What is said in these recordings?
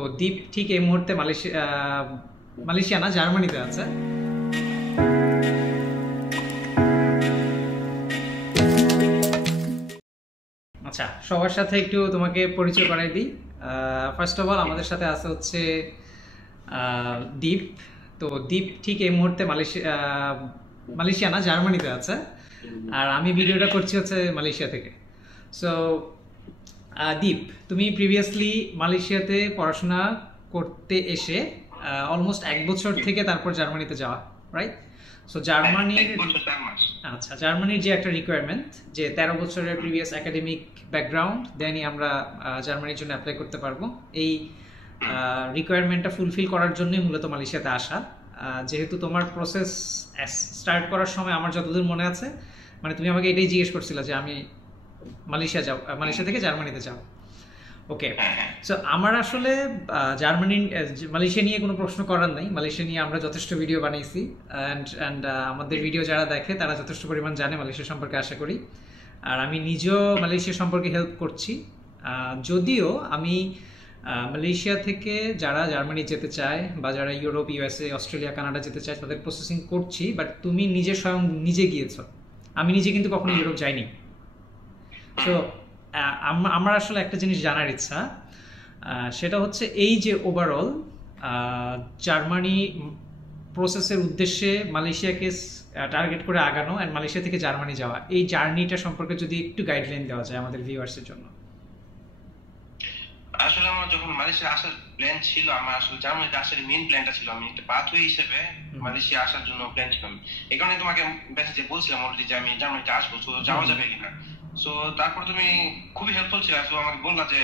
তো দ্বীপ ঠিক এই মুহূর্তে মালয়েশিয়া না, জার্মানিতে আছে। আচ্ছা, সবার সাথে একটু তোমাকে পরিচয় করাই দিই। ফার্স্ট অফ অল আমাদের সাথে আছে হচ্ছে দ্বীপ। তো দ্বীপ ঠিক এই মুহূর্তে মালয়েশিয়া না, জার্মানিতে আছে। আর আমি ভিডিওটা করছি হচ্ছে মালয়েশিয়া থেকে। সো দীপ, তুমি প্রিভিয়াসলি মালয়েশিয়াতে পড়াশোনা করতে এসে অলমোস্ট 1 বছর থেকে তারপর জার্মানিতে যাওয়া, রাইট? সো জার্মানির, আচ্ছা, জার্মানির যে একটা রিকোয়ারমেন্ট যে 13 বছরের প্রিভিয়াস একাডেমিক ব্যাকগ্রাউন্ড দেনই আমরা জার্মানির জন্য অ্যাপ্লাই করতে পারবো, এই রিকোয়ারমেন্টটা ফুলফিল করার জন্যই মূলত মালয়েশিয়াতে আসা। যেহেতু তোমার প্রসেস স্টার্ট করার সময় আমার যতদূর মনে আছে, মানে তুমি আমাকে এটাই জিজ্ঞেস করছিলে যে আমি মালয়েশিয়া থেকে জার্মানিতে যাও। ওকে, সো আমার আসলে মালয়েশিয়া নিয়ে কোনো প্রশ্ন করার নাই। মালয়েশিয়া নিয়ে আমরা যথেষ্ট ভিডিও বানাইছি, অ্যান্ড আমাদের ভিডিও যারা দেখে তারা যথেষ্ট পরিমাণ জানে মালয়েশিয়া সম্পর্কে, আশা করি। আর আমি নিজেও মালয়েশিয়া সম্পর্কে হেল্প করছি। যদিও আমি মালয়েশিয়া থেকে যারা জার্মানি যেতে চায় বা যারা ইউরোপ, ইউএসএ, অস্ট্রেলিয়া, কানাডা যেতে চায় তাদের প্রসেসিং করছি, বাট তুমি স্বয়ং নিজে গিয়েছো, আমি নিজে কিন্তু কখনো ইউরোপ যাইনি। তো আমার আসলে একটা জিনিস জানার ইচ্ছা, সেটা হচ্ছে এই যে ওভারঅল জার্মানি প্রসেসের উদ্দেশ্যে মালয়েশিয়াকে টার্গেট করে আগানো অ্যান্ড মালয়েশিয়া থেকে জার্মানি যাওয়া, এই জার্নিটা সম্পর্কে যদি একটু গাইডলাইন দেওয়া যায় আমাদের ভিউয়ার্সের জন্য। আসলে আমার যখন মালয়েশিয়া আসার প্ল্যান ছিল, আমার আসলে জার্মানিতে আসার মেইন প্ল্যানটা ছিল আমি একটা পাথওয়ে হিসেবে মালয়েশিয়া আসার জন্য প্ল্যান ছিল। এই কারণে তোমাকে মেসেজে বলছিলাম অলরেডি যে আমি জার্মানিতে আসবো, তো যাওয়া যাবে কিনা। সো তারপর তুমি খুবই হেল্পফুল ছিল, তো আমাকে বললা যে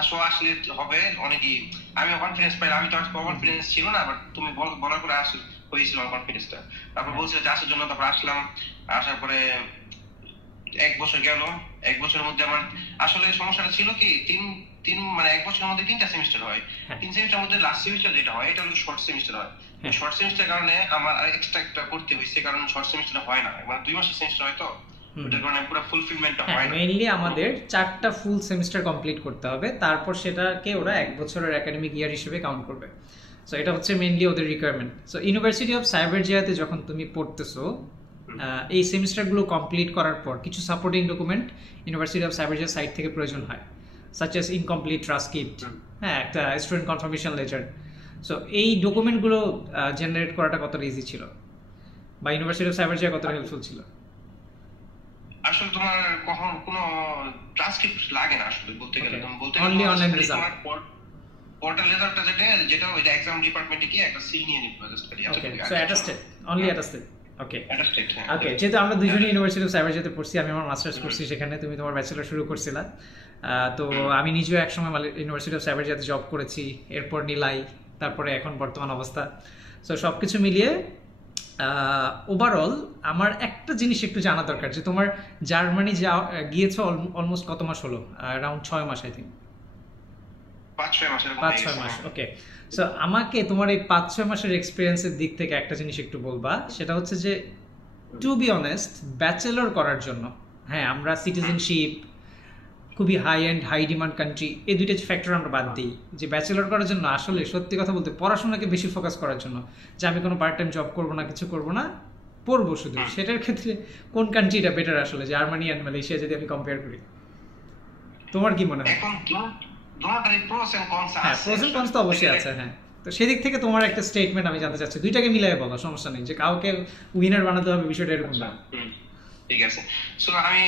আসো, আসলে হবে অনেকই। আমি কনফিডেন্স পাইলাম, আমি তো কনফিডেন্স ছিল না, বাট তুমি বলার পরে হয়েছিল আমার কনফিডেন্সটা। তারপর বলছিল যে আসার জন্য, তারপর আসলাম। আসার পরে 1 বছর গেল। 1 বছরের মধ্যে আমার আসলে সমস্যাটা ছিল কি, মানে 1 বছরের মধ্যে 3টা সেমিস্টার হয়। 3 সেমিস্টার মধ্যে লাস্ট সেমিস্টার যেটা হয় এটা হলো শর্ট সেমিস্টার হয়। শর্ট সেমিস্টার কারণে আমার আর এক্সট্রা একটা করতে হয়েছে, কারণ শর্ট সেমিস্টার হয় না, মানে 2 মাসের সেমিস্টার হয়, তো ওটার কারণে পুরো ফুলফিলমেন্টটা হয় না। মেইনলি আমাদের 4টা ফুল সেমিস্টার কমপ্লিট করতে হবে, তারপর সেটাকে ওরা 1 বছরের একাডেমিক ইয়ার হিসেবে কাউন্ট করবে। সো এটা হচ্ছে মেইনলি ওদের রিকোয়ারমেন্ট। সো ইউনিভার্সিটি অফ সাইবারজিয়াতে যখন তুমি পড়তেছো, এই সেমিস্টারগুলো কমপ্লিট করার পর কিছু supporting document university of Cyberjaya site থেকে প্রয়োজন হয়, সাচ এস ইনকমপ্লিট ট্রান্সক্রিপ্ট, একটা স্টুডেন্ট কনফার্মেশন লেটার। সো এই ডকুমেন্টগুলো জেনারেট করাটা কতটা ইজি ছিল, বা ইউনিভার্সিটি অফ সাইবারজিয়া কতটা হেল্পফুল ছিল? আসলে তোমার কখন কোনো ট্রান্সক্রিপ্ট লাগে না আসলে, বলতে গেলে তুমি বলতে গেলে অনলি অনলাইন রেজাল্ট, পোর্টাল রেজাল্টটা যেটা ওই এক্সাম ডিপার্টমেন্টে গিয়ে একটা সিল নিয়ে নিতে জাস্ট করি। ওকে, সো অ্যাটাস্টেড, অনলি অ্যাটাস্টেড। ওকে, ওকে, যেহেতু আমরা দুজনেই ইউনিভার্সিটি অফ সাইবারজিয়াতে পড়ছি, আমি আমার মাস্টার্স করছি সেখানে, তুমি তোমার ব্যাচেলর শুরু করছিলা। তো আমি নিজেও একসময় ইউনিভার্সিটি অফ সাইবারজিয়াতে জব করেছি, এরপর নিলাই, তারপরে এখন বর্তমান অবস্থা। সো সব কিছু মিলিয়ে ওভারঅল আমার একটা জিনিস একটু জানা দরকার, যে তোমার জার্মানি গিয়েছো অলমোস্ট কত মাস হলো? অ্যারাউন্ড 6 মাস, আই থিঙ্ক 5-6 মাস। ওকে, সো আমাকে তোমার এই 5-6 মাসের এক্সপিরিয়েন্সের দিক থেকে একটা জিনিস একটু বলবা, সেটা হচ্ছে যে টু বি অনেস্ট, ব্যাচেলর করার জন্য, হ্যাঁ, আমরা সিটিজেনশিপ, খুবই high and high demand country, এই দুইটা ফ্যাক্টর আমরা বাদ দিই, যে ব্যাচেলর করার জন্য আসলে সত্যি কথা বলতে পড়াশোনাকে বেশি ফোকাস করার জন্য, যে আমি কোনো পার্ট টাইম জব করবো না, কিছু করবো না, পড়বো শুধু, সেটার ক্ষেত্রে কোন কান্ট্রিটা বেটার আসলে, জার্মানি অ্যান্ড মালয়েশিয়া যদি আমি কম্পেয়ার করি? তোমার কি মনে হয়? এখন দুটোরই প্রোস এন্ড কনস আছে। হ্যাঁ, প্রোস এন্ড কনস তো অবশ্যই আছে। হ্যাঁ, তো সেদিক থেকে তোমার একটা স্টেটমেন্ট আমি জানতে চাচ্ছি, দুইটাকে মিলাই বলো, সমস্যা নেই, যে কাউকে উইনার বানাতে হবে বিষয়টা এরকম না। ঠিক আছে, সো আমি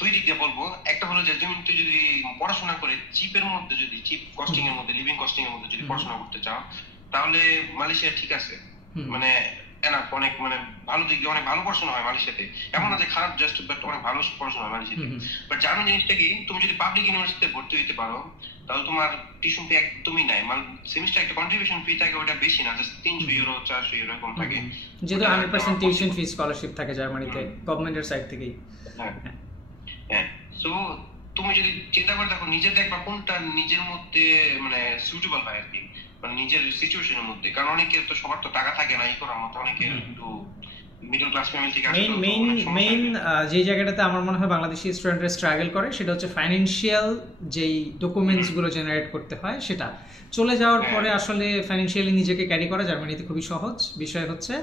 দুই দিক দিয়ে বলবো। একটা হলো যে তুই যদি পড়াশোনা করে চিপের মধ্যে, যদি চিপ কস্টিং এর মধ্যে, লিভিং কস্টিং এর মধ্যে যদি পড়াশোনা করতে চাও, তাহলে মালয়েশিয়া ঠিক আছে। মানে অনেক মানে ভালো দিক দিয়ে অনেক ভালো পড়াশোনা হয় মালয়েশিয়াতে, এমন না যে খারাপ, জাস্ট বাট অনেক ভালো পড়াশোনা হয় মালয়েশিয়াতে। বাট জার্মান জিনিসটা কি, তুমি যদি পাবলিক ইউনিভার্সিটিতে ভর্তি হইতে পারো, তাহলে তোমার টিউশন ফি একদমই নাই, মানে সেমিস্টার একটা কন্ট্রিবিউশন ফি থাকে, ওটা বেশি না, জাস্ট 300 ইউরো 400 ইউরো এরকম থাকে, যেহেতু 100% টিউশন ফি স্কলারশিপ থাকে জার্মানিতে গভর্নমেন্টের সাইড থেকেই। হ্যাঁ, সো তুমি যদি চিন্তা করে দেখো, নিজে দেখবা কোনটা নিজের মধ্যে মানে সুইটেবল হয় আর কি, মানে নিজের সিচুয়েশনের মধ্যে। কারণ অনেকে তো, সবার তো টাকা থাকে না এই করার মতো, অনেকে একটু মিডল ক্লাস ফ্যামিলি থেকে মেইন আসলে মেইন মেইন যে জায়গাটাতে আমার মনে হয় বাংলাদেশি স্টুডেন্টরা স্ট্রাগল করে সেটা হচ্ছে ফাইন্যান্সিয়াল যেই ডকুমেন্টসগুলো জেনারেট করতে হয় সেটা চলে যাওয়ার পরে আসলে ফাইন্যান্সিয়ালি নিজেকে ক্যারি করা জার্মানিতে খুবই সহজ বিষয় হচ্ছে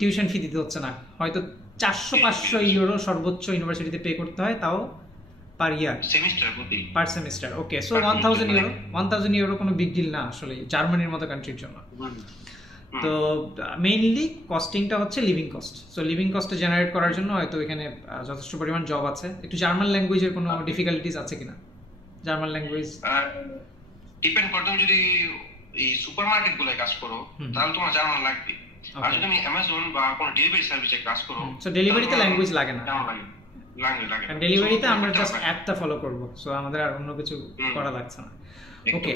টিউশন ফি দিতে হচ্ছে না, হয়তো 400-500 ইউরো সর্বোচ্চ ইউনিভার্সিটিতে পে করতে হয়, তাও পার ইয়ার পার সেমিস্টার। ওকে, সো 1000 ইউরো কোনো বিগ ডিল না আসলে জার্মানির মতো কান্ট্রির জন্য। তো মেইনলি কস্টিংটা হচ্ছে লিভিং কস্ট। সো লিভিং কস্টটা জেনারেট করার জন্য হয়তো এখানে যথেষ্ট পরিমাণ জব আছে। একটু জার্মান ল্যাঙ্গুয়েজের কোনো ডিফিকাল্টিস আছে কিনা? জার্মান ল্যাঙ্গুয়েজ ডিপেন্ড করে, তুমি যদি এই সুপারমার্কেট গুলোয় কাজ করো তাহলে তোমার জার্মান লাগবে, আর যদি তুমি অ্যামাজন বা কোনো ডেলিভারি সার্ভিসে কাজ করো সো ডেলিভারিতে ল্যাঙ্গুয়েজ লাগে না, লাগে কারণ ডেলিভারিতে আমরা জাস্ট অ্যাপটা ফলো করব, সো আমাদের আর অন্য কিছু করা লাগছে না। ওকে,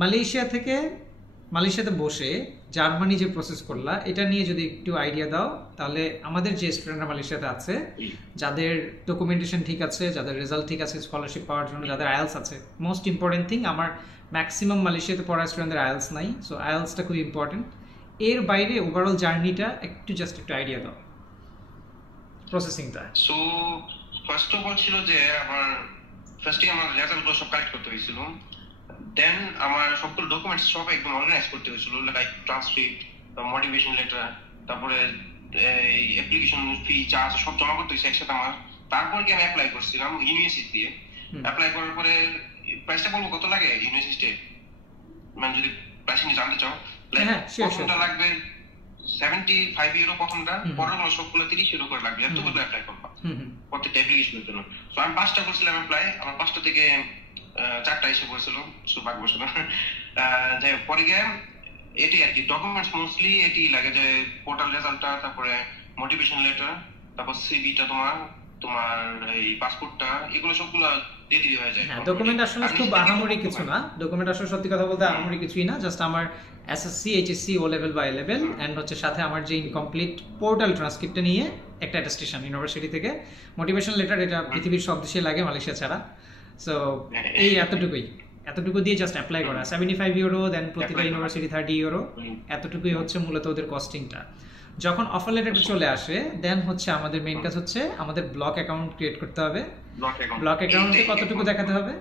মালয়েশিয়াতে বসে জার্মানি যে প্রসেস করলা এটা নিয়ে যদি একটু আইডিয়া দাও, তাহলে আমাদের যে স্টুডেন্টরা মালয়েশিয়াতে আছে যাদের ডকুমেন্টেশন ঠিক আছে, যাদের রেজাল্ট ঠিক আছে স্কলারশিপ পাওয়ার জন্য, যাদের আইএলস আছে, মোস্ট ইম্পর্টেন্ট থিং, আমার ম্যাক্সিমাম মালয়েশিয়াতে পড়া স্টুডেন্টদের আইএলস নাই, সো আইএলসটা খুব ইম্পর্টেন্ট। এর বাইরে ওভারঅল জার্নিটা জাস্ট একটু আইডিয়া দাও প্রসেসিংটা। সো ফার্স্ট অফ অল ছিল যে আমার ফার্স্টে আমার রেজাল্টগুলো সব কালেক্ট করতে হয়েছিল, দেন আমার সবগুলো ডকুমেন্টস সব একদম অর্গানাইজ করতে হয়েছিল, লাইক ট্রান্সক্রিপ্ট, মোটিভেশন লেটার, তারপরে এই অ্যাপ্লিকেশন ফি যা আছে সব জমা করতে হয়েছে একসাথে আমার। তারপর কি আমি অ্যাপ্লাই করছিলাম ইউনিভার্সিটি দিয়ে। অ্যাপ্লাই করার পরে প্রাইসটা বলবো কত লাগে ইউনিভার্সিটিতে, মানে যদি প্রাইসিং জানতে চাও, প্রথমটা লাগবে 75 ইউরো প্রথমটা, পরেরগুলো সবগুলো 30 ইউরো করে লাগবে, এতগুলো অ্যাপ্লাই করবা প্রত্যেকটা অ্যাপ্লিকেশনের জন্য। তো আমি 5টা করছিলাম অ্যাপ্লাই, আমার 5টা থেকে 4টা এসে পড়েছিল, সৌভাগ্যবশত। যাই হোক, পরে গিয়ে এটি আর কি ডকুমেন্টস মোস্টলি এটি লাগে, যে পোর্টাল রেজাল্টটা, তারপরে মোটিভেশন লেটার, তারপর সিভিটা, তোমার এই পাসপোর্টটা, এগুলো সবগুলো দিয়ে দিতে হয়ে যায়। ডকুমেন্ট আসলে খুব আহামরি কিছু না, ডকুমেন্ট আসলে সত্যি কথা বলতে আহামরি কিছুই না, জাস্ট আমার এসএসসি, এইচএসসি, ও লেভেল বা এ লেভেল, এন্ড হচ্ছে সাথে আমার যে ইনকমপ্লিট পোর্টাল ট্রান্সক্রিপ্টটা নিয়ে একটা অ্যাটেস্টেশন ইউনিভার্সিটি থেকে। মোটিভেশন লেটার এটা পৃথিবীর সব দেশে লাগে, মালয়েশিয়া ছাড়া। সো এই এতটুকু দিয়ে জাস্ট অ্যাপ্লাই করা, 75 ইউরো, দেন প্রতিটা ইউনিভার্সিটি 30 ইউরো, এতটুকুই হচ্ছে মূলত ওদের কস্টিংটা। যখন অফার লেটারটা চলে আসে, দেন হচ্ছে আমাদের মেইন কাজ হচ্ছে আমাদের ব্লক অ্যাকাউন্ট ক্রিয়েট করতে হবে। ব্লক অ্যাকাউন্টে কতটুকু দেখাতে হবে?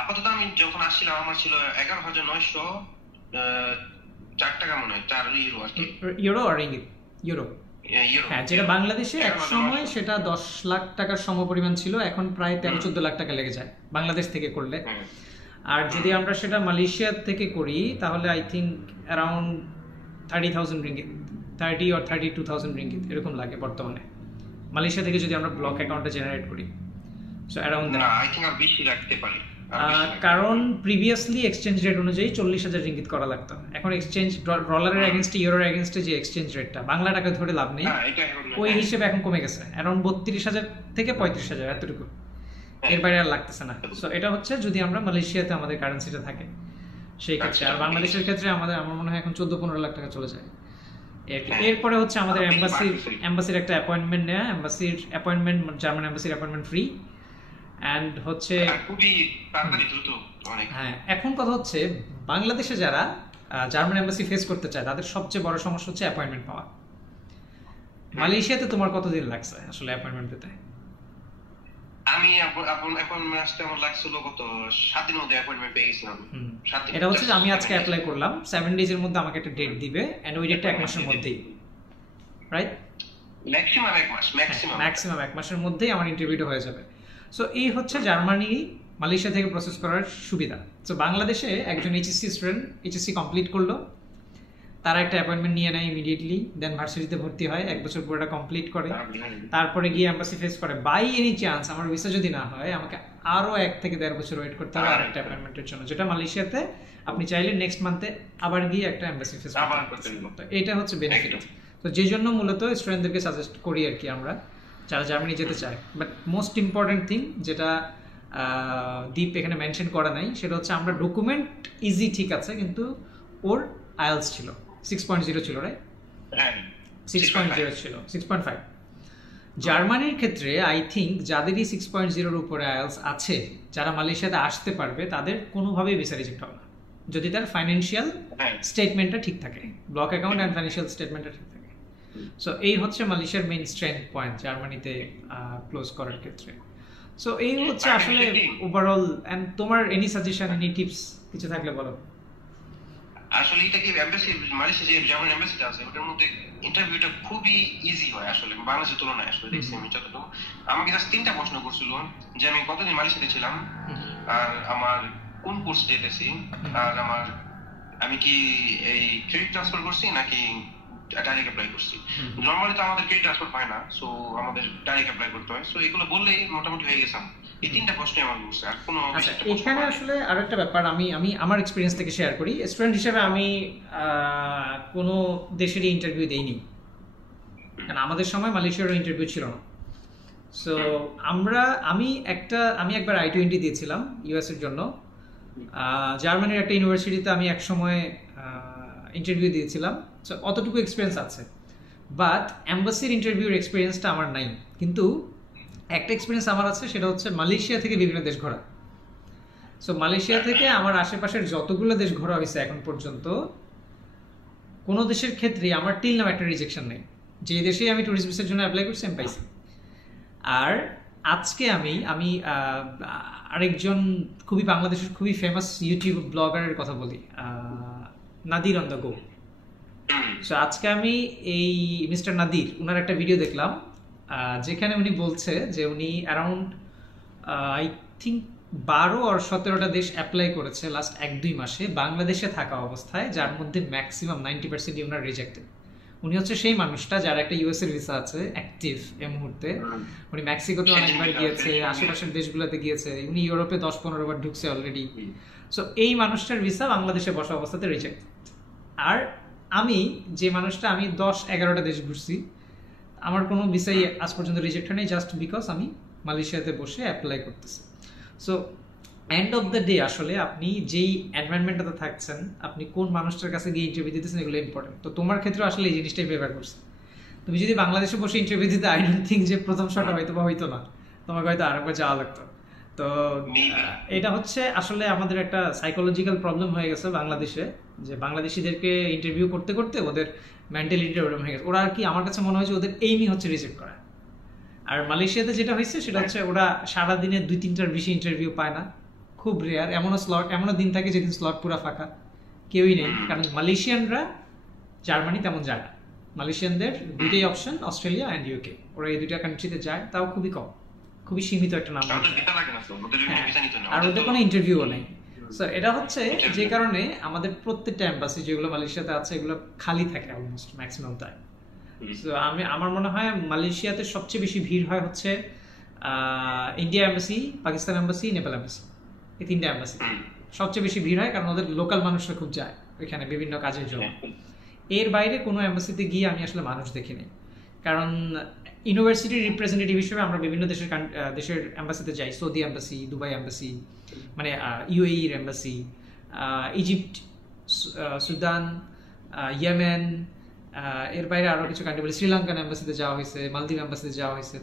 আপাতত আমি যখন আসছিলাম আমার ছিল 11,904 টাকা মনে হয়, 4 ইউরো আর কি। ইউরো আর রিঙ্গিত? ইউরো, হ্যাঁ, যেটা বাংলাদেশে এক সময় সেটা 10 লাখ টাকার সমপরিমাণ ছিল, এখন প্রায় 13-14 লাখ টাকা লেগে যায় বাংলাদেশ থেকে করলে। আর যদি আমরা সেটা মালয়েশিয়া থেকে করি তাহলে I think around 30,000 ringgit, 30 or 32,000 ringgit এরকম লাগে বর্তমানে মালয়েশিয়া থেকে যদি আমরা ব্লক অ্যাকাউন্টটা জেনারেট করি। So around that, I think আর বেশি লাগতে পারে, কারণ প্রিভিয়াসলি এক্সচেঞ্জ রেট অনুযায়ী 40,000 রিঙ্গিত করা লাগতো। এখন এক্সচেঞ্জ ডলারের এগেইনস্টে, ইউরোর এগেইনস্টে যে এক্সচেঞ্জ রেটটা, বাংলা টাকা ধরে লাভ নেই, ওই হিসেবে এখন কমে গেছে, অ্যারাউন্ড 32,000 থেকে 35,000 এতটুকু, এর বাইরে আর লাগতেছে না। সো এটা হচ্ছে যদি আমরা মালয়েশিয়াতে আমাদের কারেন্সিটা থাকে সেই ক্ষেত্রে। আর বাংলাদেশের ক্ষেত্রে আমার মনে হয় এখন 14-15 লাখ টাকা চলে যায়। এরপরে হচ্ছে আমাদের এম্বাসির একটা অ্যাপয়েন্টমেন্ট নেওয়া, এম্বাসির অ্যাপয়েন্টমেন্ট, জার্মান এম্বাসির অ্যাপয়েন্টমেন্ট ফ্রি, এন্ড হচ্ছে খুবই তাড়াতাড়ি দ্রুত অনেক। হ্যাঁ, এখন কথা হচ্ছে বাংলাদেশে যারা জার্মান এম্বাসি ফেস করতে চায় তাদের সবচেয়ে বড় সমস্যা হচ্ছে অ্যাপয়েন্টমেন্ট পাওয়া। মালয়েশিয়াতে তোমার কতদিন লাগছে আসলে অ্যাপয়েন্টমেন্ট পেতে? আমি অ্যাপয়েন্টমেন্ট আসতে আমার লাগছিল কত 7 দিনের মধ্যে অ্যাপয়েন্টমেন্ট পেয়ে গেছিলাম। এটা হচ্ছে যে আমি আজকে অ্যাপ্লাই করলাম, 7 ডেজ এর মধ্যে আমাকে একটা ডেট দিবে, এন্ড ওই ডেটটা 1 মাসের মধ্যেই, রাইট? ম্যাক্সিমাম 1 মাস, ম্যাক্সিমাম 1 মাসের মধ্যেই আমার ইন্টারভিউটা হয়ে যাবে। সো এই হচ্ছে জার্মানি মালয়েশিয়া থেকে প্রসেস করার সুবিধা। সো বাংলাদেশে একজন এইচএসসি স্টুডেন্ট এইচএসসি কমপ্লিট করলো, তারা একটা অ্যাপয়েন্টমেন্ট নিয়ে নেয় ইমিডিয়েটলি, দেন ভার্সিটিতে ভর্তি হয়, 1 বছর পুরোটা কমপ্লিট করে, তারপরে গিয়ে এম্বাসি ফেস করে। বাই এনি চান্স আমার ভিসা যদি না হয়, আমাকে আরো 1 থেকে 1.5 বছর ওয়েট করতে হবে আরেকটা অ্যাপয়েন্টমেন্টের জন্য, যেটা মালয়েশিয়াতে আপনি চাইলে নেক্সট মান্থে আবার গিয়ে একটা এম্বাসি ফেস করতে পারবেন। এটা হচ্ছে বেনিফিট। তো যে জন্য মূলত স্টুডেন্টদেরকে সাজেস্ট করি আর কি আমরা, যারা জার্মানি যেতে চায়। বাট মোস্ট ইম্পর্টেন্ট থিং যেটা দীপ এখানে মেনশন করা নাই, সেটা হচ্ছে আমরা ডকুমেন্ট ইজি ঠিক আছে, কিন্তু ওর আইএলস ছিল 6.0 ছিল, রাইট? 6.0 ছিল, 6.5। জার্মানির ক্ষেত্রে আই থিঙ্ক যাদেরই 6.0 উপরে আইএলস আছে, যারা মালয়েশিয়াতে আসতে পারবে, তাদের কোনোভাবেই ভিসা রিজেক্ট হবে না যদি তার ফাইন্যান্সিয়াল স্টেটমেন্টটা ঠিক থাকে, ব্লক অ্যাকাউন্ট অ্যান্ড ফাইন্যান্সিয়াল স্টেটমেন্টটা ঠিক থাকে। সো এই হচ্ছে মালয়েশিয়ার মেইন স্ট্রেংথ পয়েন্ট জার্মানিতে ক্লোজ করার ক্ষেত্রে। সো এই হচ্ছে আসলে ওভারঅল। এন্ড তোমার এনি সাজেশন, এনি টিপস কিছু থাকলে বলো। আসলে এটা কি এমবাসি, মালয়েশিয়া যে জার্মান এমবাসিটা আছে ওটার মধ্যে ইন্টারভিউটা খুবই ইজি হয় আসলে বাংলাদেশের তুলনায়। আসলে দেখছি আমি যতটুকু, আমাকে জাস্ট 3টা প্রশ্ন করছিল যে আমি কতদিন মালয়েশিয়াতে ছিলাম, আর আমার কোন কোর্স যেতেছি, আর আমি কি এই ক্রেডিট ট্রান্সফার করছি নাকি ডাইরেক্ট অ্যাপ্লাই করছি। নরমালি তো আমাদের ক্রেডিট ট্রান্সফার হয় না, সো আমাদের ডাইরেক্ট অ্যাপ্লাই করতে হয়। সো এগুলো বললেই মোটামুটি হয়ে গেছে। এই 3টা প্রশ্নই আমার করছে, আর কোনো। আচ্ছা, এখানে আসলে আরো একটা ব্যাপার আমি আমি আমার এক্সপিরিয়েন্স থেকে শেয়ার করি। স্টুডেন্ট হিসেবে আমি কোনো দেশেরই ইন্টারভিউ দেইনি, কারণ আমাদের সময় মালয়েশিয়ার ইন্টারভিউ ছিল না। সো আমি একবার I-20 দিয়েছিলাম ইউএস এর জন্য। জার্মানির একটা ইউনিভার্সিটিতে আমি এক সময় ইন্টারভিউ দিয়েছিলাম। সো অতটুকু এক্সপিরিয়েন্স আছে, বাট অ্যাম্বাসির ইন্টারভিউর এক্সপিরিয়েন্সটা আমার নাই। কিন্তু একটা এক্সপিরিয়েন্স আমার আছে, সেটা হচ্ছে মালয়েশিয়া থেকে বিভিন্ন দেশ ঘোরা। সো মালয়েশিয়া থেকে আমার আশেপাশের যতগুলো দেশ ঘোরা হয়েছে এখন পর্যন্ত, কোনো দেশের ক্ষেত্রে আমার টিল নাও একটা রিজেকশন নেই। যে দেশে আমি ট্যুরিস্ট ভিসার জন্য অ্যাপ্লাই করছি আমি পাইছি। আর আজকে আমি আরেকজন খুবই বাংলাদেশের খুবই ফেমাস ইউটিউব ব্লগারের কথা বলি, Nadir on the go. So আজকে আমি এই মিস্টার নাদির, ওনার একটা ভিডিও দেখলাম যেখানে উনি বলছে যে উনি অ্যারাউন্ড আই থিঙ্ক 12 or 17টা দেশ অ্যাপ্লাই করেছে লাস্ট 1-2 মাসে বাংলাদেশে থাকা অবস্থায়, যার মধ্যে ম্যাক্সিমাম 90% ওনার রিজেক্টেড। উনি হচ্ছে সেই মানুষটা যার একটা ইউএস এর ভিসা আছে অ্যাক্টিভ এই মুহূর্তে। উনি মেক্সিকোতে অনেকবার গিয়েছে, আশেপাশের দেশগুলোতে গিয়েছে, উনি ইউরোপে 10-15 বার ঢুকছে অলরেডি। সো এই মানুষটার ভিসা বাংলাদেশে বসা অবস্থাতে রিজেক্ট। আর আমি যে মানুষটা, আমি 10-11টা দেশ ঘুরছি, আমার কোনো ভিসাই আজ পর্যন্ত রিজেক্ট হয়নি, জাস্ট বিকজ আমি মালয়েশিয়াতে বসে অ্যাপ্লাই করতেছি। So and of the day আসলে আপনি যেই এনভায়রনমেন্টটাতে থাকছেন, আপনি কোন মানুষটার কাছে গিয়ে ইন্টারভিউ দিতেছেন, এগুলো ইম্পর্টেন্ট। তো তোমার ক্ষেত্রে আসলে এই জিনিসটাই ফেভার করছে। তুমি যদি বাংলাদেশে বসে ইন্টারভিউ দিতে, আই ডোন্ট থিঙ্ক যে প্রথম শটটা হয়তো না, তোমাকে হয়তো আরেকবার যাওয়া লাগতো। তো এটা হচ্ছে আসলে আমাদের একটা সাইকোলজিক্যাল প্রবলেম হয়ে গেছে বাংলাদেশে, যে বাংলাদেশিদেরকে ইন্টারভিউ করতে করতে ওদের মেন্টালিটিটা ওরকম হয়ে গেছে। ওরা আর কি, আমার কাছে মনে হয় যে ওদের এইমই হচ্ছে রিজেক্ট করা। আর মালয়েশিয়াতে যেটা হয়েছে সেটা হচ্ছে ওরা সারাদিনে 2-3টার বেশি ইন্টারভিউ পায় না, খুব রেয়ার। এমনও দিন থাকে যেদিন স্লট পুরো ফাঁকা, কেউই নেই। কারণ মালয়েশিয়ানরা জার্মানি তেমন যায় না। মালয়েশিয়ানদের দুইটাই অপশন, অস্ট্রেলিয়া অ্যান্ড ইউকে। ওরা এই 2টা কান্ট্রিতে যায়, তাও খুবই কম, খুবই সীমিত একটা নাম। আর ওদের কোনো ইন্টারভিউও নেই। সো এটা হচ্ছে যে কারণে আমাদের প্রত্যেকটা এম্বাসি যেগুলো মালয়েশিয়াতে আছে এগুলো খালি থাকে অলমোস্ট ম্যাক্সিমাম টাইম। সো আমার মনে হয় মালয়েশিয়াতে সবচেয়ে বেশি ভিড় হয় হচ্ছে India embassy, Pakistan embassy, Nepal embassy. এই 3টা এম্বাসি সবচেয়ে বেশি ভিড় হয়, কারণ ওদের লোকাল মানুষরা খুব যায় ওইখানে বিভিন্ন কাজের জন্য। এর বাইরে কোনো এম্বাসিতে গিয়ে আমি আসলে মানুষ দেখিনি, কারণ ইউনিভার্সিটির রিপ্রেজেন্টেটিভ হিসেবে আমরা বিভিন্ন দেশের এম্বাসিতে যাই। সৌদি এম্বাসি, দুবাই এম্বাসি, মানে ইউএইর এম্বাসি, ইজিপ্ট, সুদান, ইয়েমেন, এর বাইরে আরো কিছু কান্ট্রি বলে শ্রীলঙ্কান এম্বাসিতে যাওয়া হয়েছে, মালদ্বীপ এম্বাসিতে যাওয়া হয়েছে।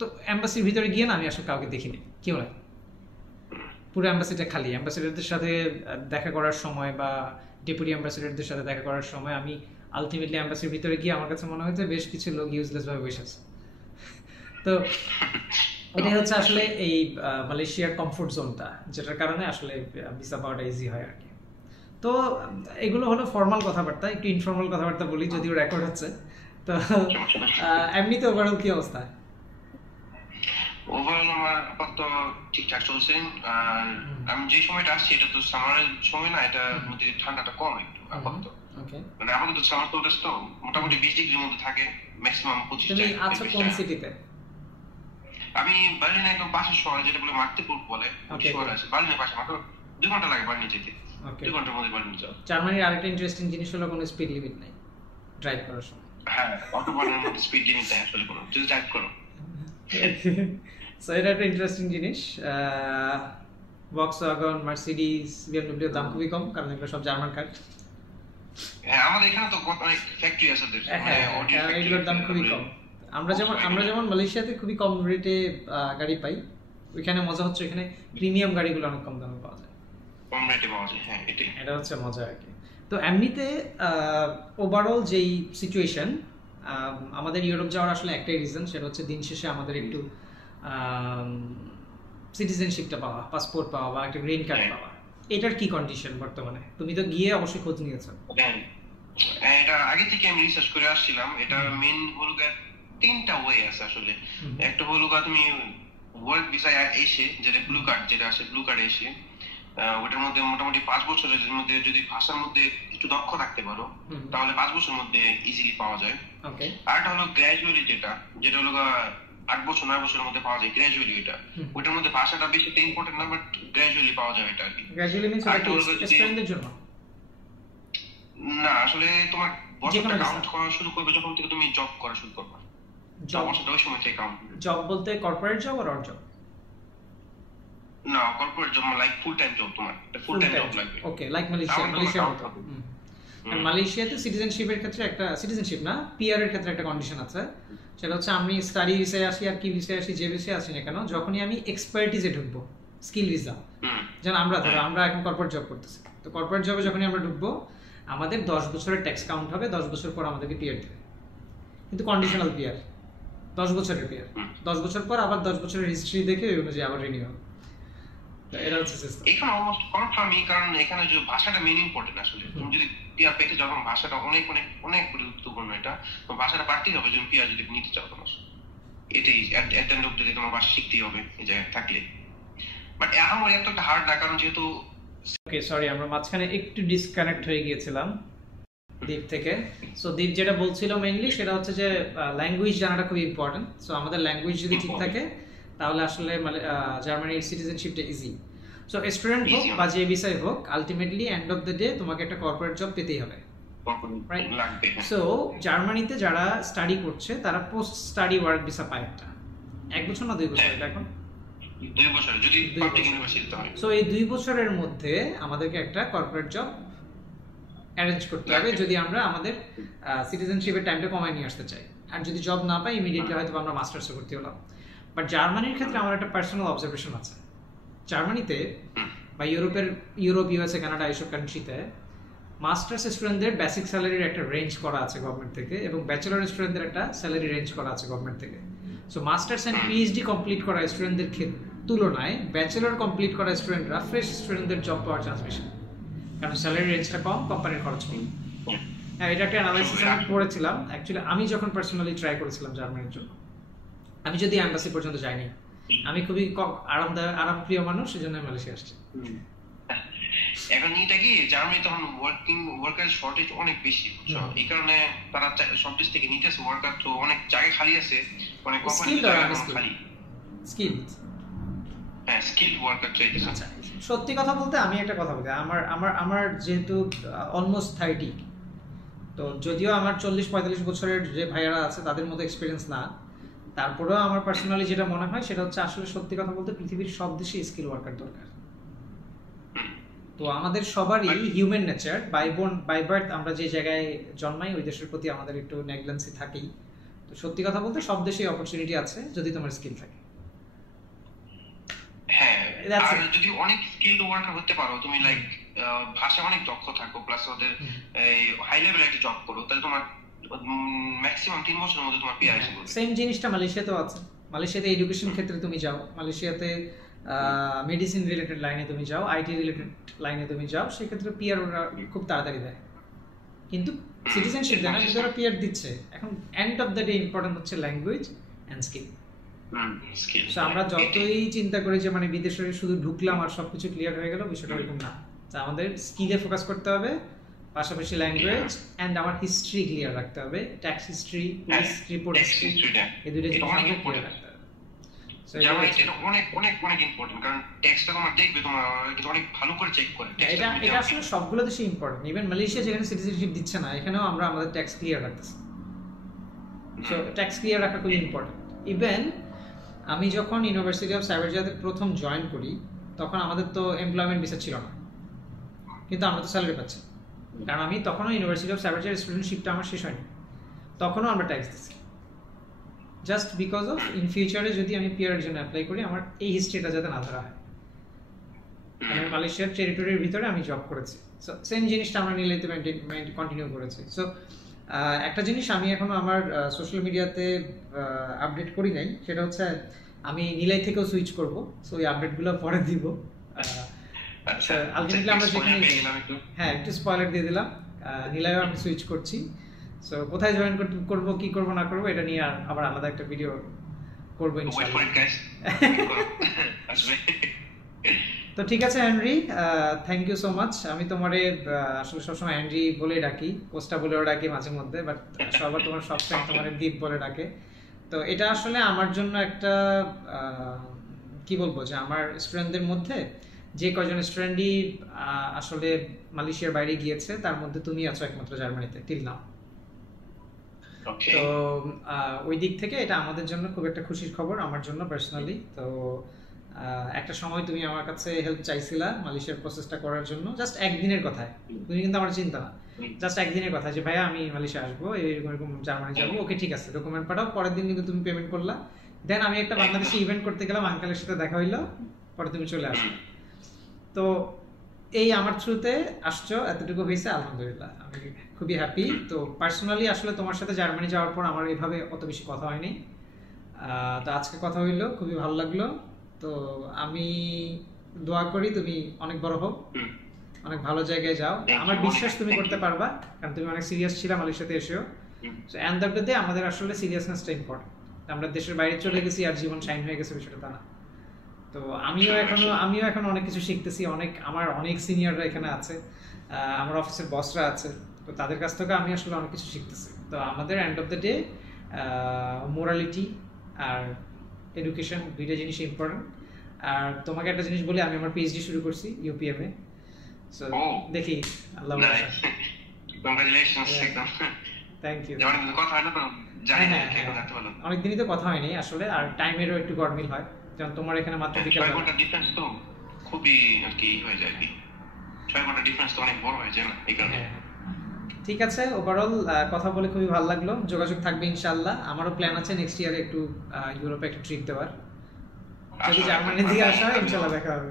তো এম্বাসির ভিতরে গিয়ে না আমি আসলে কাউকে দেখিনি, কেউ নাই, পুরো এম্বাসিটা খালি। অ্যাম্বাসিডারদের সাথে দেখা করার সময় বা ডেপুটি অ্যাম্বাসিডারদের সাথে দেখা করার সময় আমি আলটিমেটলি অ্যাম্বাসির ভিতরে গিয়ে আমার কাছে মনে হয়েছে বেশ কিছু লোক ইউজলেস ভাবে বসে আছে। তো এটাই হচ্ছে আসলে এই মালয়েশিয়ার কমফোর্ট জোনটা, যেটার কারণে আসলে ভিসা পাওয়াটা ইজি হয় আর কি। তো এগুলো হলো ফর্মাল কথাবার্তা। একটু ইনফর্মাল কথাবার্তা বলি, যদিও রেকর্ড হচ্ছে। তো এমনিতে ওভারঅল কি অবস্থা? ওভারঅল আমার আপাতত ঠিকঠাক চলছে। আর আমি যে সময়টা আসছি এটা তো সামারের সময় না, এটা মধ্যে ঠান্ডাটা কম একটু আপাতত। মানে আপাতত সামার চলতেছে তো মোটামুটি 20 ডিগ্রির মধ্যে থাকে, ম্যাক্সিমাম 25। তুমি আছো কোন সিটিতে? আমি বার্লিনে একদম পাশের শহর, যেটা বলে মাগদেপুর বলে, শহর আছে বার্লিনের পাশে। মাত্র 2 ঘন্টা লাগে বার্লিনে যেতে। 2 ঘন্টার মধ্যে বার্লিনে যাও। জার্মানির আরেকটা ইন্টারেস্টিং জিনিস হলো কোনো স্পিড লিমিট নাই ড্রাইভ করার সময়। হ্যাঁ, অটোবানের মধ্যে স্পিড লিমিট নেই আসলে কোনো, যদি ড্রাইভ করো। সো এটা একটা ইন্টারেস্টিং জিনিস। ভক্সওয়াগন, মার্সিডিজ, বিএমডব্লিউ দাম খুবই কম, কারণ এগুলো সব জার্মান কার। হ্যাঁ, আমাদের এখানে তো অনেক ফ্যাক্টরি আছে, এগুলোর দাম খুবই কম। আমরা যেমন মালয়েশিয়াতে খুবই কম রেটে গাড়ি পাই, ওইখানে মজা হচ্ছে এখানে প্রিমিয়াম গাড়িগুলো অনেক কম দামে পাওয়া যায়, কম রেটে পাওয়া যায়। হ্যাঁ, এটা হচ্ছে মজা আর কি। তো এমনিতে ওভারঅল যেই সিচুয়েশন, আমাদের ইউরোপ যাওয়ার আসলে একটাই রিজন, সেটা হচ্ছে দিন শেষে আমাদের একটু সিটিজেনশিপটা পাওয়া, পাসপোর্ট পাওয়া বা একটা গ্রিন কার্ড পাওয়া। এটার কি কন্ডিশন বর্তমানে? তুমি তো গিয়ে অবশ্যই খোঁজ নিয়েছো। এটা আগে থেকে আমি রিসার্চ করে আসছিলাম। এটা মেইন হলো তিনটা ওয়ে আছে আসলে। একটা হলো তুমি ওয়ার্ক ভিসায় এসে, যেটা ব্লু কার্ড যেটা আছে, ব্লু কার্ড এসে ওটার মধ্যে মোটামুটি 5 বছরের মধ্যে যদি ভাষার মধ্যে একটু দক্ষ থাকতে পারো তাহলে 5 বছরের মধ্যে ইজিলি পাওয়া যায়। আর একটা হলো গ্র্যাজুয়ালি, যেটা হলো 8 বছর 9 বছরের মধ্যে পাওয়া যায় গ্র্যাজুয়ালি। ওটার মধ্যে ভাষাটা বেশি ইম্পর্টেন্ট না, বাট গ্র্যাজুয়ালি পাওয়া যায় এটা আর কি। গ্র্যাজুয়ালি মিন্স স্টুডেন্টদের জন্য না, আসলে তোমার বছরটা কাউন্ট করা শুরু করবে যখন থেকে তুমি জব করা শুরু করবে। জব বছরটা ওই সময় থেকে কাউন্ট। জব বলতে কর্পোরেট জব আর জব? না, corporate job like full time job, তোমার ফুল টাইম জব লাগবে। ওকে, লাইক মালয়েশিয়া মতো। আর মালয়েশিয়াতে সিটিজেনশিপের ক্ষেত্রে একটা, সিটিজেনশিপ না, পিআর এর ক্ষেত্রে একটা কন্ডিশন আছে। সেটা হচ্ছে আমি স্টাডি ভিসায় আসি আর কি ভিসায় আসি, যে ভিসায় আসি না কেন, যখনই আমি এক্সপার্টিজে ঢুকবো, স্কিল ভিসা, যেন আমরা ধরো আমরা এখন কর্পোরেট জব করতেছি, তো কর্পোরেট জবে যখনই আমরা ঢুকবো আমাদের 10 বছরের ট্যাক্স কাউন্ট হবে, 10 বছর পর আমাদেরকে পিআর দেবে, কিন্তু কন্ডিশনাল পিআর, 10 বছরের পিআর। 10 বছর পর আবার 10 বছরের হিস্ট্রি দেখে ওই অনুযায়ী আবার রিনিউ হবে। এটা হচ্ছে সিস্টেম। এখানে অলমোস্ট কনফার্মই, কারণ এখানে যে ভাষাটা মেইন ইম্পর্টেন্ট আসলে। তুমি যদি পিআর পেতে যাও, ভাষাটা অনেক অনেক অনেক গুরুত্বপূর্ণ। এটা তো ভাষাটা পারতেই হবে যদি পিআর যদি নিতে চাও তোমার। এটাই at the end of the day তোমার ভাষা শিখতেই হবে এই জায়গায় থাকলে। বাট আমার এত একটা হার্ড না, কারণ যেহেতু ওকে সরি আমরা মাঝখানে একটু ডিসকানেক্ট হয়ে গিয়েছিলাম দ্বীপ থেকে। সো দ্বীপ যেটা বলছিল মেইনলি সেটা হচ্ছে যে ল্যাঙ্গুয়েজ জানাটা খুব ইম্পর্টেন্ট। সো আমাদের ল্যাঙ্গুয়েজ যদি ঠিক থাকে তাহলে আসলে জার্মানির সিটিজেনশিপটা ইজি। সো স্টুডেন্ট হোক বা যে ভিসায় হোক, ultimately and of the day তোমাকে একটা কর্পোরেট জব পেতেই হবে। সো জার্মানিতে যারা স্টাডি করছে তারা পোস্ট স্টাডি ওয়ার্ক ভিসা পায় একটা, 1 বছর না 2 বছর, এটা এখন 2 বছর যদি পাবলিক ইউনিভার্সিটিতে হয়। সো এই 2 বছরের মধ্যে আমাদেরকে একটা কর্পোরেট জব অ্যারেঞ্জ করতে হবে যদি আমরা আমাদের সিটিজেনশিপের টাইমটা কমায় নিয়ে আসতে চাই। আর যদি জব না পাই ইমিডিয়েটলি হয়তো আমরা মাস্টার্সে ভর্তি হলাম। বাট জার্মানির ক্ষেত্রে আমার একটা পার্সোনাল অবজারভেশন আছে, জার্মানিতে বা ইউরোপ, ইউএসএ, কানাডা এইসব কান্ট্রিতে মাস্টার্স স্টুডেন্টদের বেসিক স্যালারির একটা রেঞ্জ করা আছে গভর্নমেন্ট থেকে, এবং ব্যাচেলর স্টুডেন্টদের একটা স্যালারি রেঞ্জ করা আছে গভর্নমেন্ট থেকে। So masters and PhD complete করা স্টুডেন্টদের তুলনায় ব্যাচেলর কমপ্লিট করা স্টুডেন্টরা, ফ্রেশ স্টুডেন্টদের জব পাওয়ার চান্স বেশি, কারণ স্যালারি রেঞ্জটা কম, কোম্পানির খরচ কম। হ্যাঁ, এটা একটা অ্যানালাইসিস আমি করেছিলাম অ্যাকচুয়ালি। আমি যখন পার্সোনালি ট্রাই করেছিলাম জার্মানির জন্য, আমি যদি এম্বাসি পর্যন্ত যাইনি, আমি খুবই আরামপ্রিয় মানুষ, সেজন্য মালয়েশিয়া আসছি। এখন এটা কি জার্মানি তখন ওয়ার্কার শর্টেজ অনেক বেশি, এই কারণে তারা সব দেশ থেকে নিতেছে ওয়ার্কার, তো অনেক জায়গা খালি আছে, অনেক কোম্পানি খালি স্কিল, হ্যাঁ স্কিল ওয়ার্কার চাইতেছে। আচ্ছা, সত্যি কথা বলতে আমি একটা কথা বলি, আমার যেহেতু অলমোস্ট 30, তো যদিও আমার 40-45 বছরের যে ভাইয়ারা আছে তাদের মতো এক্সপিরিয়েন্স না, তারপরেও আমার পার্সোনালি যেটা মনে হয় সেটা হচ্ছে আসলে সত্যি কথা বলতে পৃথিবীর সব দেশে স্কিল ওয়ার্কার দরকার। তো আমাদের সবারই হিউম্যান নেচার, বাই বার্থ আমরা যে জায়গায় জন্মাই ওই দেশের প্রতি আমাদের একটু নেগলেন্সি থাকেই। তো সত্যি কথা বলতে সব দেশেই অপরচুনিটি আছে যদি তোমার স্কিল থাকে। হ্যাঁ, আর যদি অনেক স্কিলড ওয়ার্কার হতে পারো তুমি, লাইক ভাষা অনেক দক্ষ থাকো, প্লাস ওদের হাই লেভেল একটা জব করো, তাহলে তোমার ম্যাক্সিমাম 3 বছরের মধ্যে তোমার পিআর আসবে। সেম জিনিসটা মালয়েশিয়াতেও আছে। মালয়েশিয়াতে এডুকেশন ক্ষেত্রে তুমি যাও, মালয়েশিয়াতে মেডিসিন রিলেটেড লাইনে তুমি যাও, আইটি রিলেটেড লাইনে তুমি যাও, সেক্ষেত্রে পিআর ওরা খুব তাড়াতাড়ি দেয়, কিন্তু সিটিজেনশিপ দেয় না, কিন্তু ওরা পিআর দিচ্ছে। এখন and of the day important হচ্ছে ল্যাঙ্গুয়েজ অ্যান্ড স্কিল। সো আমরা যতই চিন্তা করি যে মানে বিদেশে শুধু ঢুকলাম আর সবকিছু ক্লিয়ার হয়ে গেল, বিষয়টা এরকম না। আমাদের স্কিলে ফোকাস করতে হবে, পাশাপাশি ল্যাঙ্গুয়েজ অ্যান্ড আমার হিস্ট্রি ক্লিয়ার রাখতে হবে, tax history, police report history, এই দুটো জিনিস আমাদের ক্লিয়ার রাখতে হবে। জার্মানি এটা অনেক অনেক অনেক ইম্পর্টেন্ট, কারণ ট্যাক্সটা তোমার দেখবে, তোমার অনেক ভালো করে চেক করে। এটা আসলে সবগুলো দেশে ইম্পর্টেন্ট, ইভেন মালয়েশিয়া যেখানে সিটিজেনশিপ দিচ্ছে না, এখানেও আমরা আমাদের ট্যাক্স ক্লিয়ার রাখতেছি। সো ট্যাক্স ক্লিয়ার রাখা খুবই ইম্পর্টেন্ট। ইভেন আমি যখন ইউনিভার্সিটি অফ সার্ভারজাতে প্রথম জয়েন করি, তখন আমাদের তো এমপ্লয়মেন্ট ভিসা ছিল না, কিন্তু আমরা তো স্যালারি পাচ্ছি, কারণ আমি তখনও ইউনিভার্সিটি অফ সার্ভারজার স্টুডেন্টশিপটা আমার শেষ হয়নি, তখনও আমরা ট্যাক্স দিচ্ছি, জাস্ট বিকজ অফ ইন ফিউচারে যদি আমি পিআর এর জন্য অ্যাপ্লাই করি আমার এই হিস্ট্রিটা যাতে না ধরা হয়। আমি মালয়েশিয়ার টেরিটরির ভিতরে আমি জব করেছি, সো সেম জিনিসটা আমরা নিলেতে কন্টিনিউ করেছি। সো একটা জিনিস আমি এখনো আমার সোশ্যাল মিডিয়াতে আপডেট করি নাই, সেটা হচ্ছে আমি নিলাই থেকেও সুইচ করব, সো এই আপডেটগুলো পরে দিব। আলটিমেটলি আমরা যেখানে, হ্যাঁ একটু স্পয়লার দিয়ে দিলাম, নিলাইও আমি সুইচ করছি। সো কোথায় জয়েন করব, কি করব না করব, এটা নিয়ে আবার আলাদা একটা ভিডিও করবো ইনশাআল্লাহ। তো ঠিক আছে Henry, thank you so much. আমি তোমারে আসলে সবসময় হেনরি বলে ডাকি, কোস্টা বলেও ডাকি মাঝে মধ্যে, বাট সবার তোমার সব ফ্রেন্ড তোমার দীপ বলে ডাকে। তো এটা আসলে আমার জন্য একটা কি বলবো, যে আমার স্টুডেন্টদের মধ্যে যে কয়জন স্টুডেন্টই আসলে মালয়েশিয়ার বাইরে গিয়েছে, তার মধ্যে তুমি আছো একমাত্র জার্মানিতে টিল নাও। তো ওই দিক থেকে এটা আমাদের জন্য খুব একটা খুশির খবর, আমার জন্য পার্সোনালি। তো একটা সময় তুমি আমার কাছে হেল্প চাইছিলা মালয়েশিয়ার প্রসেসটা করার জন্য, জাস্ট একদিনের কথায়, তুমি কিন্তু আমার চিন্তা না, জাস্ট একদিনের কথা যে ভাইয়া আমি মালয়েশিয়া আসবো, এরকম এরকম জার্মানি যাবো, ওকে ঠিক আছে ডকুমেন্ট পাঠাও। পরের দিন কিন্তু তুমি পেমেন্ট করলা। দেন আমি একটা বাংলাদেশি ইভেন্ট করতে গেলাম, আঙ্কেলের সাথে দেখা হইলো, পরে তুমি চলে আসো। তো এই আমার থ্রুতে আসছো, এতটুকু হয়েছে, আলহামদুলিল্লাহ আমি খুবই হ্যাপি। তো পার্সোনালি আসলে তোমার সাথে জার্মানি যাওয়ার পর আমার এভাবে অত বেশি কথা হয়নি, তো আজকে কথা হইলো, খুবই ভালো লাগলো। তো আমি দোয়া করি তুমি অনেক বড় হোক, অনেক ভালো জায়গায় যাও, আমার বিশ্বাস তুমি করতে পারবা, কারণ তুমি অনেক সিরিয়াস ছিলা মালয়েশিয়াতে এসেও। So and of the day আমাদের আসলে সিরিয়াসনেসটা ইম্পর্টেন্ট। আমরা দেশের বাইরে চলে গেছি আর জীবন শাইন হয়ে গেছে, বিষয়টা তা না। তো আমিও এখন অনেক কিছু শিখতেছি, আমার অনেক সিনিয়ররা এখানে আছে, আমার অফিসের বসরা আছে, তো তাদের কাছ থেকে আমি আসলে অনেক কিছু শিখতেছি। তো আমাদের end of the day morality আর এডুকেশন দুইটা জিনিস ইম্পর্টেন্ট। আর তোমাকে একটা জিনিস বলি, আমি আমার পিএইচডি শুরু করছি ইউপিএম এ, সো দেখি আল্লাহ কংগ্রাচুলেশনস। Thank you. কথা হয় না তো জানি না কে কথা বলো, অনেক দিনই তো কথা হয়নি আসলে, আর টাইমেরও একটু গড়মিল হয়, যেমন তোমার এখানে মাত্র বিকেল 6 ঘন্টা ডিফারেন্স, তো খুবই আর কি হয়ে যায়, কি 6 ঘন্টা ডিফারেন্স তো অনেক বড় হয়ে যায় না এই কারণে। ঠিক আছে, ওভারঅল কথা বলে খুবই ভালো লাগলো, যোগাযোগ থাকবে ইনশাআল্লাহ। আমারও প্ল্যান আছে নেক্সট ইয়ারে একটু ইউরোপে একটা ট্রিপ দেওয়ার, যদি জার্মানি থেকে আসা হয় ইনশাআল্লাহ দেখা হবে।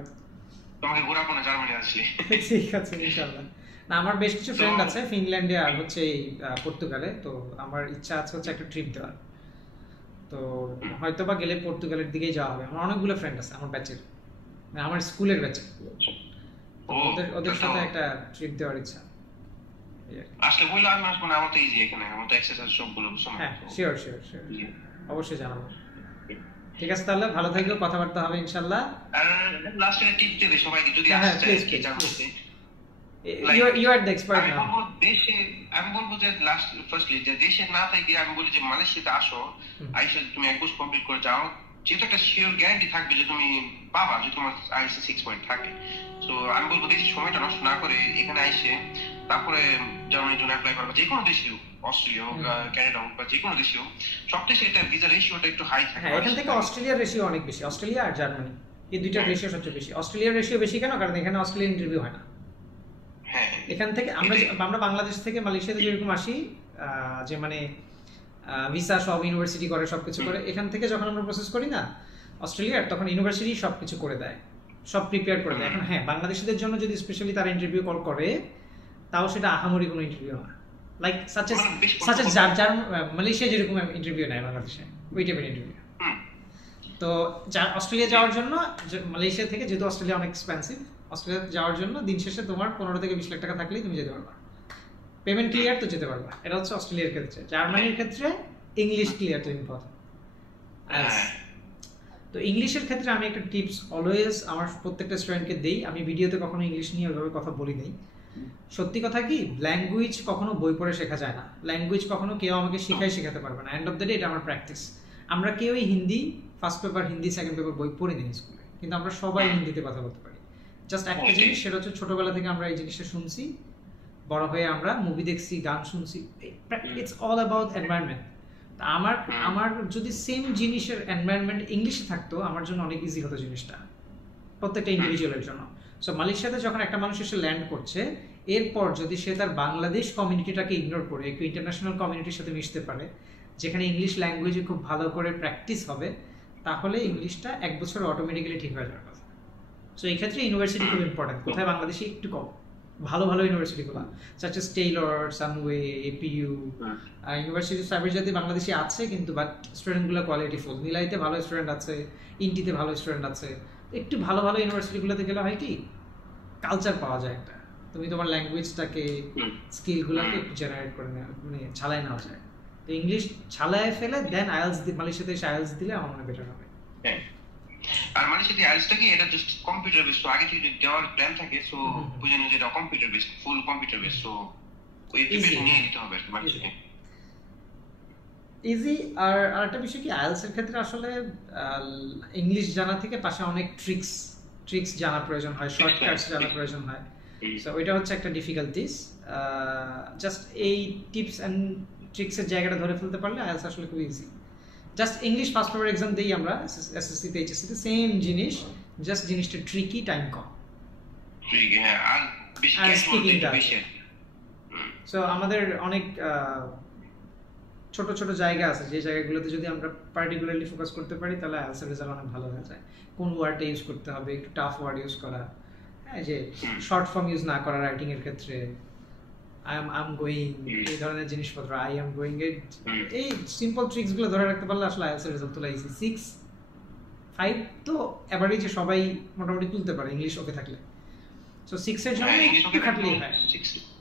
তোমাকে ঘোরাবো না জার্মানি আসলে। ঠিক আছে ইনশাআল্লাহ। না আমার বেশ কিছু ফ্রেন্ড আছে ফিনল্যান্ডে আর হচ্ছে এই পর্তুগালে, তো আমার ইচ্ছা আছে হচ্ছে একটা ট্রিপ দেওয়ার। তো হয়তো বা গেলে পর্তুগালের দিকেই যাওয়া হবে। আমার অনেকগুলো ফ্রেন্ড আছে আমার ব্যাচের, মানে আমার স্কুলের ব্যাচের, ওদের সাথে একটা ট্রিপ দেওয়ার ইচ্ছা। আসলে বললো আমি আসবো না, আমার তো ইজি এখানে, আমার তো এক্সারসাইজ সবগুলো সময়। হ্যাঁ শিওর অবশ্যই জানাবো। ঠিক আছে তাহলে ভালো থাকো, কথাবার্তা হবে ইনশাআল্লাহ। আর লাস্টে টিপ দিই সবাইকে, যদি আসতে চাই জার্মানিতে, you are the expert now. আমি বলবো যে ফার্স্টলি যে দেশে না থেকে আমি বলি যে মালয়েশিয়াতে আসো, আইসা তুমি 1 বছর কমপ্লিট করে যাও, যেটা একটা শিওর গ্যারান্টি থাকবে যে তুমি পাবা, যে তোমার আইএসএ 6 পয়েন্ট থাকে। সো আমি বলবো দেশে সময়টা নষ্ট না করে এখানে আইসে তারপরে জার্মানির জন্য অ্যাপ্লাই করবা, যে কোনো দেশে হোক, অস্ট্রেলিয়া হোক, কানাডা হোক, বা যে কোনো দেশে হোক, সব দেশে এটা ভিসা রেশিওটা একটু হাই থাকে। হ্যাঁ এখান থেকে অস্ট্রেলিয়ার রেশিও অনেক বেশি, অস্ট্রেলিয়া আর জার্মানি এই দুইটা রেশিও সবচেয়ে বেশি। অস্ট্রেলিয়ার রেশিও বেশি কেন, কারণ এখানে অস্ট্রেলিয়ান ইন্টারভিউ হয় না। এখান থেকে আমরা বাংলাদেশ থেকে মালয়েশিয়াতে যেরকম আসি, যে মানে ভিসা সব ইউনিভার্সিটি করে, সবকিছু করে, এখান থেকে যখন আমরা প্রসেস করি না অস্ট্রেলিয়ার, তখন ইউনিভার্সিটি সবকিছু করে দেয়, সব প্রিপেয়ার করে দেয়। এখন হ্যাঁ বাংলাদেশিদের জন্য যদি স্পেশালি তারা ইন্টারভিউ কল করে, তাও সেটা আহামরি কোনো ইন্টারভিউ না, লাইক সাচ এজ যার মালয়েশিয়া যেরকম ইন্টারভিউ নেয় বাংলাদেশে, ওই টাইপের ইন্টারভিউ। তো অস্ট্রেলিয়া যাওয়ার জন্য, মালয়েশিয়া থেকে যেহেতু অস্ট্রেলিয়া অনেক এক্সপেন্সিভ, অস্ট্রেলিয়া যাওয়ার জন্য দিন শেষে তোমার 15 থেকে 20 লাখ টাকা থাকলেই তুমি যেতে পারবা, পেমেন্ট ক্লিয়ার তো যেতে পারবা। এটা হচ্ছে অস্ট্রেলিয়ার ক্ষেত্রে। জার্মানির ক্ষেত্রে ইংলিশ ক্লিয়ার তো ইম্পর্টেন্ট। তো ইংলিশের ক্ষেত্রে আমি একটা টিপস অলওয়েজ আমার প্রত্যেকটা স্টুডেন্টকে দেই, আমি ভিডিওতে কখনো ইংলিশ নিয়ে ওইভাবে কথা বলি নাই। সত্যি কথা কি, ল্যাঙ্গুয়েজ কখনো বই পড়ে শেখা যায় না, ল্যাঙ্গুয়েজ কখনো কেউ আমাকে শেখাতে পারবে না। এন্ড অফ দ্য ডে এটা আমার প্র্যাকটিস। আমরা কেউই Hindi first paper, Hindi second paper বই পড়ে নিই স্কুলে, কিন্তু আমরা সবাই হিন্দিতে কথা বলতে পারি। জাস্ট একটা জিনিস, সেটা হচ্ছে ছোটবেলা থেকে আমরা এই জিনিসটা শুনছি, বড় হয়ে আমরা মুভি দেখছি, গান শুনছি, ইটস অল অ্যাবাউট এনভায়রনমেন্ট। আমার যদি সেম জিনিসের এনভায়রনমেন্ট ইংলিশে থাকতো, আমার জন্য অনেক ইজি হতো জিনিসটা, প্রত্যেকটা ইন্ডিভিজুয়ালের জন্য। সো মালয়েশিয়াতে যখন একটা মানুষ এসে ল্যান্ড করছে, এরপর যদি সে তার বাংলাদেশ কমিউনিটিটাকে ইগনোর করে একটু ইন্টারন্যাশনাল কমিউনিটির সাথে মিশতে পারে, যেখানে ইংলিশ ল্যাঙ্গুয়েজে খুব ভালো করে প্র্যাকটিস হবে, তাহলে ইংলিশটা 1 বছর অটোমেটিক্যালি ঠিক হয়ে যাওয়ার কথা। সো এই ক্ষেত্রে ইউনিভার্সিটি খুব ইম্পর্টেন্ট। কোথায় বাংলাদেশে একটু কম, ভালো ভালো ইউনিভার্সিটিগুলো such as Taylor, Sunway, APU, university Cyberjaya বাংলাদেশে আছে কিন্তু বাট স্টুডেন্টগুলো কোয়ালিটিফুল। নিলাইতে ভালো স্টুডেন্ট আছে, ইন্টিতে ভালো স্টুডেন্ট আছে। একটু ভালো ভালো ইউনিভার্সিটিগুলোতে গেলে হয় কি কালচার পাওয়া যায় একটা, তুমি তোমার ল্যাঙ্গুয়েজটাকে স্কিলগুলোকে একটু জেনারেট করে নেওয়া, মানে ছালাই নেওয়া যায়। তো ইংলিশ ছালায় ফেলে দেন আইএলস মালয়েশিয়াতে এসে আইএলস দিলে আমার মনে বেটার হবে। আর মালয়েশিয়াতে আইএলসটা কি এটা জাস্ট কম্পিউটার বেস, তো আগে থেকে যদি দেওয়ার প্ল্যান থাকে সো বুঝেন যে এটা কম্পিউটার বেস, ফুল কম্পিউটার বেস, সো ওই প্রিপারেশন নিয়ে নিতে হবে মালয়েশিয়াতে ইজি। আর আরেকটা বিষয় কি আইএলস এর ক্ষেত্রে আসলে ইংলিশ জানা থেকে পাশে অনেক ট্রিক্স জানা প্রয়োজন হয়, শর্টকাটস জানা প্রয়োজন হয়। সো ওইটা হচ্ছে একটা ডিফিকাল্টিস। জাস্ট এই টিপস অ্যান্ড ট্রিক্সের জায়গাটা ধরে ফেলতে পারলে আইএলস আসলে খুব easy. Just English pass paper exam দিই আমরা এসএসসিতে এইচএসসিতে, সেম জিনিস, জাস্ট জিনিসটা ট্রিকি, টাইম কম। হ্যাঁ, আর বেশি স্পিকিংটা সো আমাদের অনেক ছোট ছোট জায়গা আছে যে জায়গাগুলোতে যদি আমরা পার্টিকুলারলি ফোকাস করতে পারি তাহলে আইএলটিএস রেজাল্ট অনেক ভালো হয়ে যায়। কোন ওয়ার্ডটা ইউজ করতে হবে, একটু টাফ ওয়ার্ড ইউজ করা, হ্যাঁ, যে শর্ট ফর্ম ইউজ না করা রাইটিং এর ক্ষেত্রে, আই এম গোয়িং, এই ধরনের জিনিসপত্র, আই এম গোয়িং, এই সিম্পল ট্রিক্স গুলো ধরে রাখতে পারলে আসলে আইএলটিএস রেজাল্ট তোলা ইজি। 6-5 তো এভারেজে সবাই মোটামুটি তুলতে পারে ইংলিশ ওকে থাকলে। সো 6 এর জন্য একটু খাটলেই হয়,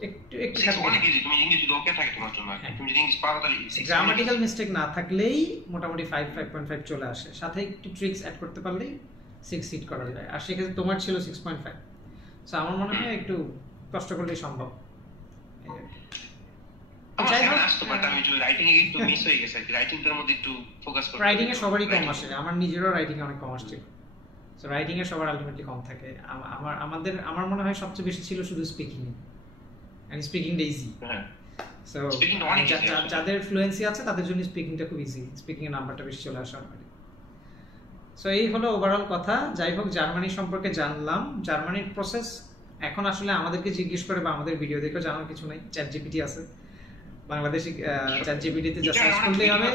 একটু খাটলে অনেক ইজি। তুমি ইংলিশ যদি ওকে থাকে তোমার জন্য, তুমি যদি ইংলিশ পারো তাহলে গ্রামাটিক্যাল মিস্টেক না থাকলেই মোটামুটি 5.5 চলে আসে, সাথে একটু ট্রিক্স অ্যাড করতে পারলেই 6 হিট করা যায়। আর সেক্ষেত্রে তোমার ছিল 6.5, সো আমার মনে হয় একটু কষ্ট করলেই সম্ভব। রাইটিং এ সবারই কম আসে, আমার নিজেরও রাইটিং এ অনেক কম আসছে। সো রাইটিং এ সবার আলটিমেটলি কম থাকে। আমার মনে হয় সবচেয়ে বেশি ছিল শুধু স্পিকিং এ, এন্ড স্পিকিংটা ইজি। সো যাদের ফ্লুয়েন্সি আছে তাদের জন্য স্পিকিংটা খুব ইজি, স্পিকিং এর নাম্বারটা বেশি চলে আসে অলরেডি। সো এই হলো ওভারঅল কথা। যাই হোক, জার্মানি সম্পর্কে জানলাম। জার্মানির প্রসেস এখন আসলে আমাদেরকে জিজ্ঞেস করে বা আমাদের ভিডিও দেখে জানার কিছু নাই, চ্যাট জিপিটি আছে বাংলাদেশি, চ্যাট জিপিটিতে জাস্ট সার্চ করলেই হবে।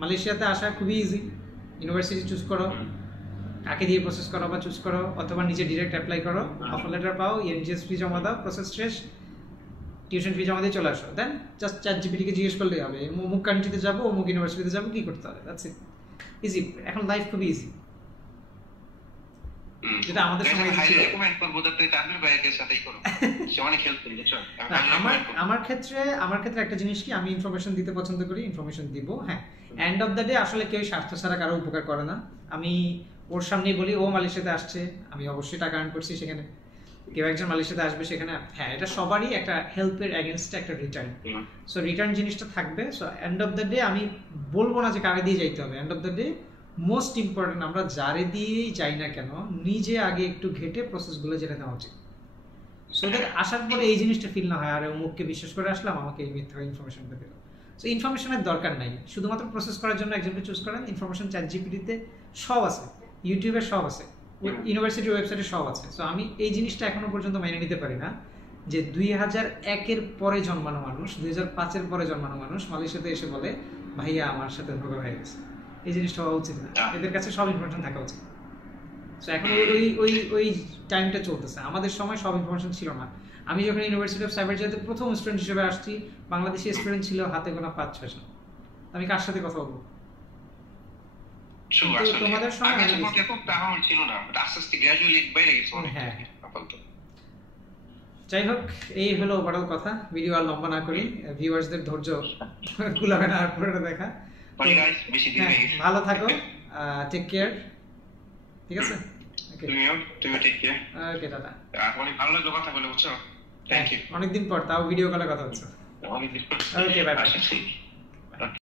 মালয়েশিয়াতে আসা খুবই ইজি, ইউনিভার্সিটি চুজ করো, কাকে দিয়ে প্রসেস করো বা চুজ করো, অথবা নিজে ডিরেক্ট অ্যাপ্লাই করো, অফার লেটার পাও, এনজিএস ফি জমা দাও, প্রসেস শেষ, টিউশন ফি জমা দিয়ে চলে আসো। দেন জাস্ট চ্যাট জিপিটিকে জিজ্ঞেস করলেই হবে অমুক কান্ট্রিতে যাবো, অমুক ইউনিভার্সিটিতে যাবো, কি করতে হবে, দ্যাটস ইট। ইজি, এখন লাইফ খুবই ইজি, যেটা আমাদের সময় ছিল। আমার ক্ষেত্রে একটা জিনিস কি, আমি ইনফরমেশন দিতে পছন্দ করি, ইনফরমেশন দিব। হ্যাঁ, এন্ড অফ দ্য ডে আসলে কেউ স্বার্থ ছাড়া কারো উপকার করে না। আমি ওর সামনেই বলি ও মালয়েশিয়াতে আসছে, আমি অবশ্যই টাকা আর্ন করছি সেখানে, কেউ একজন মালয়েশিয়াতে আসবে সেখানে, হ্যাঁ, এটা সবারই একটা হেল্পের এগেনস্টে একটা রিটার্ন। সো রিটার্ন জিনিসটা থাকবে। So and of the day আমি বলবো না যে কারে দিয়ে যাইতে হবে। And of the day most important, আমরা যারে দিয়েই যাই না কেন নিজে আগে একটু ঘেটে প্রসেসগুলো জেনে নেওয়া উচিত। সো দ্যাট আসার পরে এই জিনিসটা ফিল না হয় আরে অমুককে বিশ্বাস করে আসলাম, আমাকে এই মিথ্যা ইনফরমেশনটা দিল। সো ইনফরমেশনের দরকার নাই, শুধুমাত্র প্রসেস করার জন্য একজনকে চুজ করেন। ইনফরমেশন চ্যাট জিপিটিতে সব আছে, ইউটিউবে সব আছে, ইউনিভার্সিটির ওয়েবসাইটে সব আছে। সো আমি এই জিনিসটা এখনো পর্যন্ত মেনে নিতে পারি না যে 2001-এর পরে জন্মানো মানুষ, 2005-এর পরে জন্মানো মানুষ মালয়েশিয়াতে এসে বলে ভাইয়া আমার সাথে ধোঁকা হয়ে গেছে। এই জিনিসটা হওয়া উচিত না, এদের কাছে সব ইনফরমেশন থাকা উচিত। সো এখন ওই টাইমটা চলতেছে, আমাদের সময় সব ইনফরমেশন ছিল না। আমি যখন ইউনিভার্সিটি অফ সাইবারজাতিতে প্রথম স্টুডেন্ট হিসেবে আসছি, বাংলাদেশি স্টুডেন্ট ছিল হাতে গোনা 5-6 জন। আমি কার সাথে কথা বলবো? তোমাদের সময় ছিল না, আস্তে আস্তে গ্র্যাজুয়ালি বেড়ে গেছে। হ্যাঁ, যাই হোক, এই হলো ওভারঅল কথা। ভিডিও আর লম্বা না করি, ভিউয়ার্সদের ধৈর্য কুলাবে না আর পুরোটা দেখা। ভালো থাকো, টেক কেয়ার, ঠিক আছে? তুমি টেক কেয়ার। ওকে, টাটা। অনেক ভালো লাগলো কথা বলে, বুঝছো? Thank you. অনেকদিন পর তাও ভিডিও কলে কথা হচ্ছে। Okay, bye by.